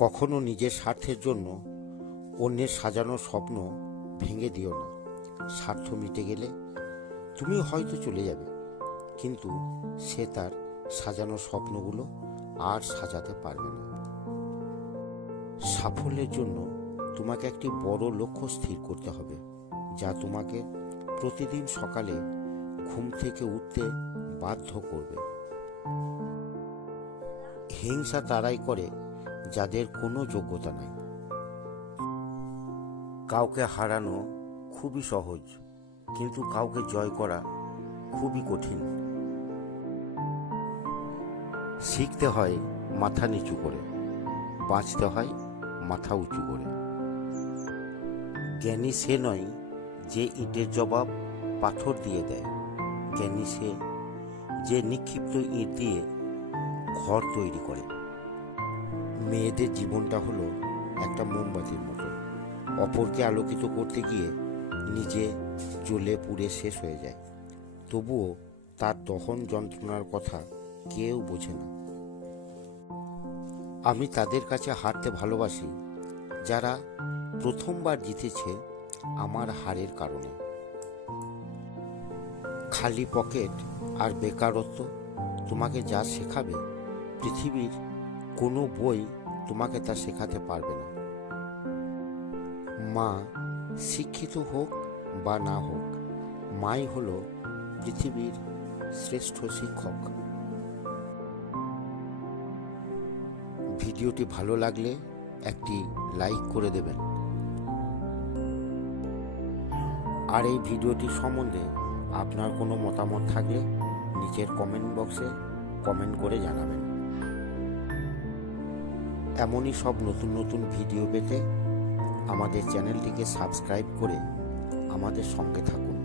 কখনো নিজের স্বার্থের জন্য অন্যের সাজানো স্বপ্ন ভেঙে দিও না। স্বার্থ মিটে গেলে তুমি হয়তো চলে যাবে, কিন্তু সে তার সাজানো স্বপ্নগুলো আর সাজাতে পারবে না। সাফল্যের জন্য তোমাকে একটি বড় লক্ষ্য স্থির করতে হবে, যা তোমাকে প্রতিদিন সকালে ঘুম থেকে উঠতে বাধ্য করবে। হিংসা তারাই করে যাদের কোনো যোগ্যতা নাই। কাউকে হারানো খুবই সহজ, কিন্তু কাউকে জয় করা খুবই কঠিন। শিখতে হয় মাথা নিচু করে, বাঁচতে হয় মাথা উঁচু করে। জ্ঞানী সে নয় যে ইটের জবাব পাথর দিয়ে দেয়, জ্ঞানী সে যে নিক্ষিপ্ত ইট দিয়ে ঘর তৈরি করে। মেয়েদের জীবনটা হলো একটা মোমবাতির মতো, অপরকে আলোকিত করতে গিয়ে নিজে জ্বলে পুড়ে শেষ হয়ে যায়, তবুও তার দহন যন্ত্রণার কথা কেউ বোঝে না। আমি তাদের কাছে হারতে ভালোবাসি যারা প্রথমবার জিতেছে আমার হারের কারণে। খালি পকেট আর বেকারত্ব তোমাকে যা শেখাবে, পৃথিবীর কোনো বই তোমাকে তা শেখাতে পারবে না। মা শিক্ষিত হোক বা না হোক, মাই হলো পৃথিবীর শ্রেষ্ঠ শিক্ষক। ভিডিওটি ভালো লাগলে একটি লাইক করে দেবেন, আর এই ভিডিওটি সম্বন্ধে আপনার কোনো মতামত থাকলে নিচের কমেন্ট বক্সে কমেন্ট করে জানাবেন। এমনই সব নতুন নতুন ভিডিও পেতে আমাদের চ্যানেলটিকে সাবস্ক্রাইব করে আমাদের সঙ্গে থাকুন।